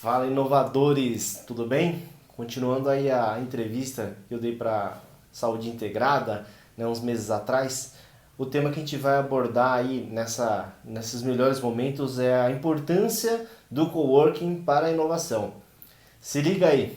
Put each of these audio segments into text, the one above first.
Fala, inovadores, tudo bem? Continuando aí a entrevista que eu dei para Saúde Integrada, né, uns meses atrás, o tema que a gente vai abordar aí nesses melhores momentos é a importância do coworking para a inovação. Se liga aí!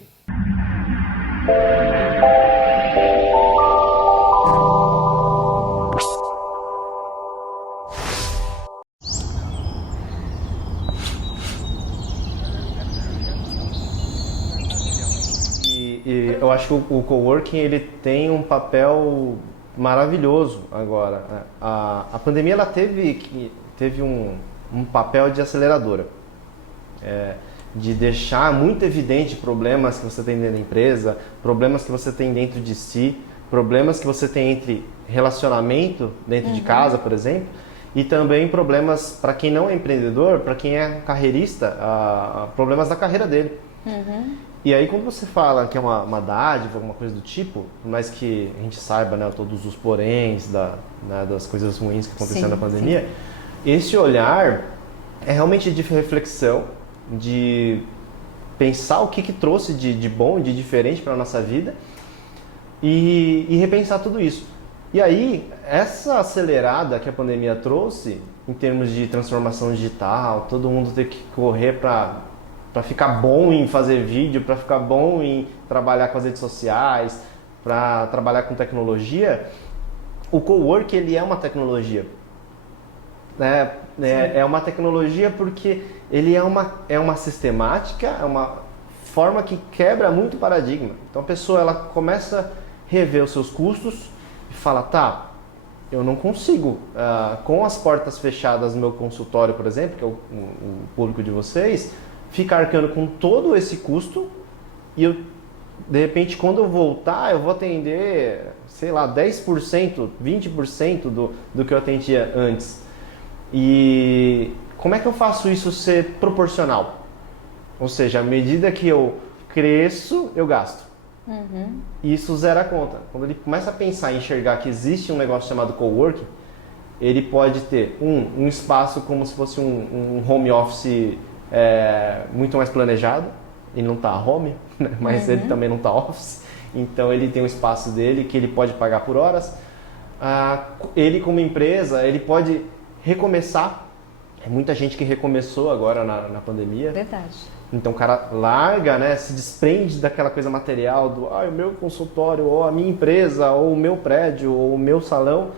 E eu acho que o coworking ele tem um papel maravilhoso agora, né? A pandemia ela teve um papel de aceleradora, de deixar muito evidente problemas que você tem dentro da empresa, problemas que você tem dentro de si, problemas que você tem entre relacionamento dentro de casa, por exemplo, e também problemas para quem não é empreendedor, para quem é carreirista, problemas da carreira dele. E aí quando você fala que é uma dádiva, alguma coisa do tipo, por mais que a gente saiba, né, todos os poréns das coisas ruins que aconteceram na pandemia, esse olhar é realmente de reflexão, de pensar o que trouxe de bom, de diferente para a nossa vida e repensar tudo isso. E aí, essa acelerada que a pandemia trouxe, em termos de transformação digital, todo mundo ter que correr para ficar bom em fazer vídeo, para ficar bom em trabalhar com as redes sociais, para trabalhar com tecnologia, o cowork ele é uma tecnologia. É uma tecnologia porque ele é uma sistemática, é uma forma que quebra muito paradigma. Então a pessoa ela começa a rever os seus custos e fala, tá, eu não consigo, com as portas fechadas no meu consultório, por exemplo, que é o público de vocês, ficar arcando com todo esse custo e eu, de repente, quando eu voltar, eu vou atender, sei lá, 10%, 20% do que eu atendia antes. E como é que eu faço isso ser proporcional? Ou seja, à medida que eu cresço, eu gasto. E isso zera a conta. Quando ele começa a pensar e enxergar que existe um negócio chamado coworking, ele pode ter um espaço como se fosse um home office muito mais planejado. Ele não está home, né? Mas ele também não está office. Então ele tem um espaço dele que ele pode pagar por horas. Ele como empresa, ele pode recomeçar. É muita gente que recomeçou agora na pandemia. Verdade. Então o cara larga, né, se desprende daquela coisa material do o meu consultório, ou a minha empresa, ou o meu prédio, ou o meu salão,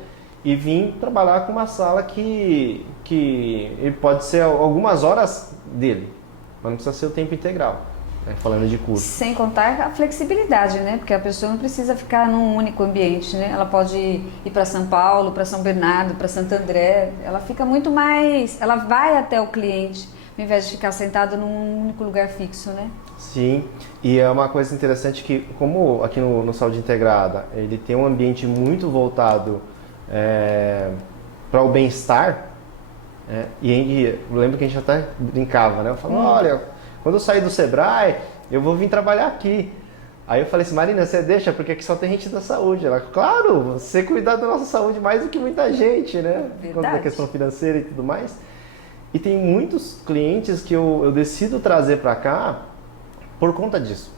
e vim trabalhar com uma sala que ele pode ser algumas horas dele, mas não precisa ser o tempo integral, né, falando de curso. Sem contar a flexibilidade, né? Porque a pessoa não precisa ficar num único ambiente, né? Ela pode ir para São Paulo, para São Bernardo, para Santo André. Ela fica muito mais... Ela vai até o cliente, ao invés de ficar sentada num único lugar fixo, né? Sim, e é uma coisa interessante que, como aqui no Saúde Integrada, ele tem um ambiente muito voltado para o bem-estar, e eu lembro que a gente até brincava, né? Eu falava, olha, quando eu sair do Sebrae, eu vou vir trabalhar aqui. Aí eu falei assim, Marina, você deixa, porque aqui só tem gente da saúde. Ela, claro, você cuidar da nossa saúde mais do que muita gente, né? Quanto da questão financeira e tudo mais. E tem muitos clientes que eu decido trazer para cá por conta disso.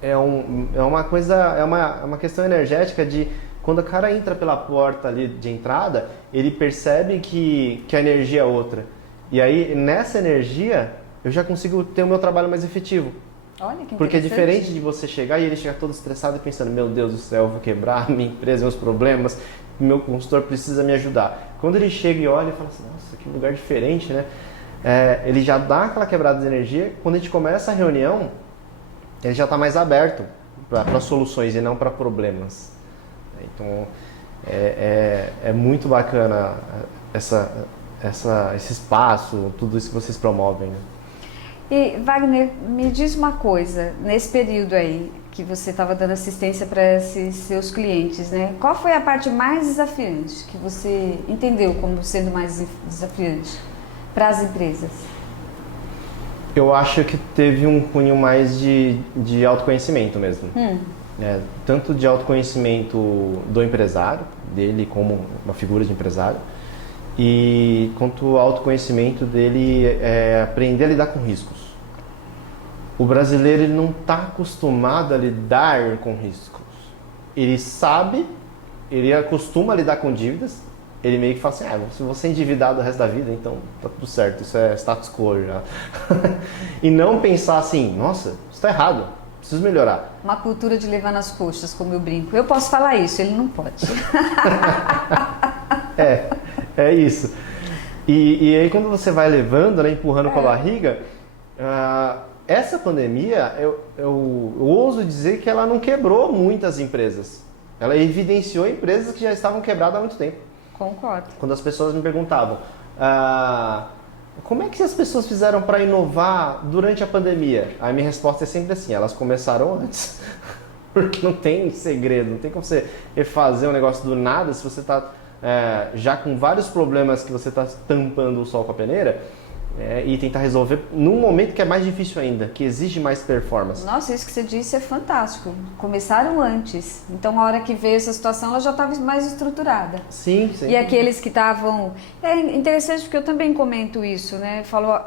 É uma coisa, é uma questão energética de quando o cara entra pela porta ali de entrada, ele percebe que a energia é outra. E aí, nessa energia, eu já consigo ter o meu trabalho mais efetivo. Olha que porque é diferente de você chegar e ele chegar todo estressado e pensando, meu Deus do céu, eu vou quebrar minha empresa, meus problemas, meu consultor precisa me ajudar. Quando ele chega e olha e fala assim, nossa, que lugar diferente, né? Ele já dá aquela quebrada de energia. Quando a gente começa a reunião, ele já está mais aberto para soluções e não para problemas. Então, é muito bacana esse espaço, tudo isso que vocês promovem, né? E, Wagner, me diz uma coisa, nesse período aí que você estava dando assistência para esses seus clientes, né? Qual foi a parte mais desafiante que você entendeu como sendo mais desafiante para as empresas? Eu acho que teve um cunho mais de autoconhecimento mesmo. Tanto de autoconhecimento do empresário, dele como uma figura de empresário, e quanto o autoconhecimento dele aprender a lidar com riscos. o brasileiro ele não está acostumado a lidar com riscos. Ele sabe, ele acostuma a lidar com dívidas, ele meio que fala assim, se você é endividado o resto da vida, então tá tudo certo, isso é status quo já. E não pensar assim, nossa, isso está errado, preciso melhorar. Uma cultura de levar nas coxas, como eu brinco. Eu posso falar isso, ele não pode. É isso. E aí quando você vai levando, né, empurrando com a barriga, essa pandemia, eu ouso dizer que ela não quebrou muitas empresas. Ela evidenciou empresas que já estavam quebradas há muito tempo. Concordo. Quando as pessoas me perguntavam, como é que as pessoas fizeram para inovar durante a pandemia? A minha resposta é sempre assim, elas começaram antes. Porque não tem segredo, não tem como você refazer um negócio do nada se você está já com vários problemas que você está tampando o sol com a peneira. E tentar resolver num momento que é mais difícil ainda, que exige mais performance. Nossa, isso que você disse é fantástico. Começaram antes. Então, a hora que veio essa situação, ela já estava mais estruturada. Sim. E aqueles que estavam... É interessante porque eu também comento isso, né? Falou,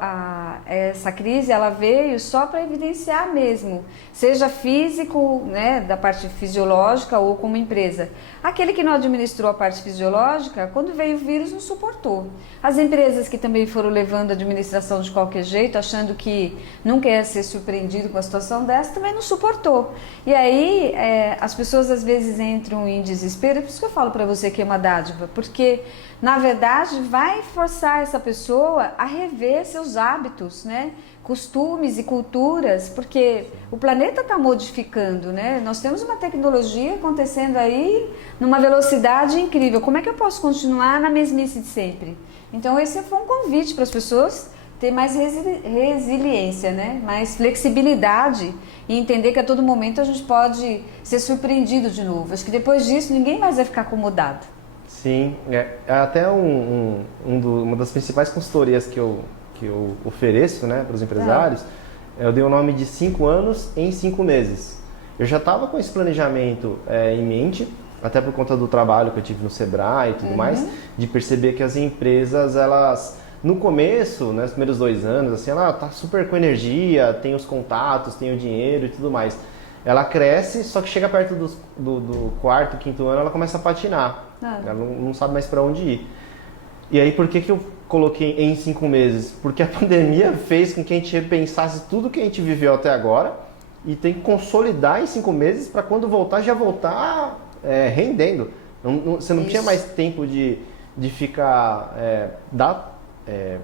essa crise, ela veio só para evidenciar mesmo. Seja físico, né, da parte fisiológica ou como empresa. Aquele que não administrou a parte fisiológica, quando veio o vírus, não suportou. As empresas que também foram levando a administração de qualquer jeito, achando que nunca ia ser surpreendido com a situação dessa, também não suportou. E aí, as pessoas às vezes entram em desespero, por isso que eu falo para você que é uma dádiva, porque, na verdade, vai forçar essa pessoa a rever seus hábitos, né? Costumes e culturas, porque o planeta está modificando, né? Nós temos uma tecnologia acontecendo aí numa velocidade incrível. Como é que eu posso continuar na mesmice de sempre? Então esse foi um convite para as pessoas ter mais resiliência, né? Mais flexibilidade e entender que a todo momento a gente pode ser surpreendido de novo. Acho que depois disso ninguém mais vai ficar acomodado. Sim, até uma das principais consultorias que eu ofereço, né, para os empresários, eu dei o nome de 5 anos em 5 meses. Eu já estava com esse planejamento em mente, até por conta do trabalho que eu tive no Sebrae e tudo mais, de perceber que as empresas, elas, no começo, né, nos primeiros 2 anos, assim, ela tá super com energia, tem os contatos, tem o dinheiro e tudo mais. Ela cresce, só que chega perto do 4º, 5º ano, ela começa a patinar. Ela não sabe mais para onde ir. E aí, por que eu coloquei em 5 meses? Porque a pandemia fez com que a gente repensasse tudo que a gente viveu até agora e tem que consolidar em 5 meses para quando voltar, já voltar rendendo. Você não tinha mais tempo de ficar...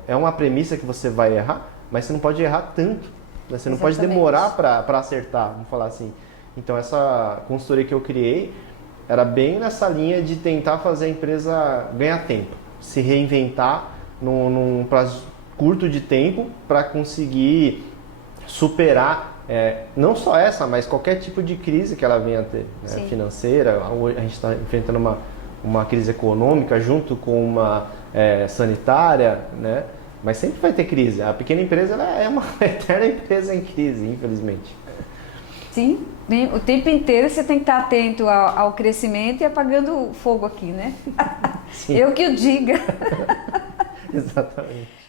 É uma premissa que você vai errar, mas você não pode errar tanto. Né? Você não pode demorar para acertar, vamos falar assim. Então, essa consultoria que eu criei era bem nessa linha de tentar fazer a empresa ganhar tempo, se reinventar num prazo curto de tempo para conseguir superar não só essa, mas qualquer tipo de crise que ela venha a ter, né? Financeira. A gente está enfrentando uma crise econômica junto com uma sanitária, né? Mas sempre vai ter crise. A pequena empresa ela é uma eterna empresa em crise, infelizmente. Sim, o tempo inteiro você tem que estar atento ao crescimento e apagando o fogo aqui, né? Sim. Eu que o diga. Exatamente.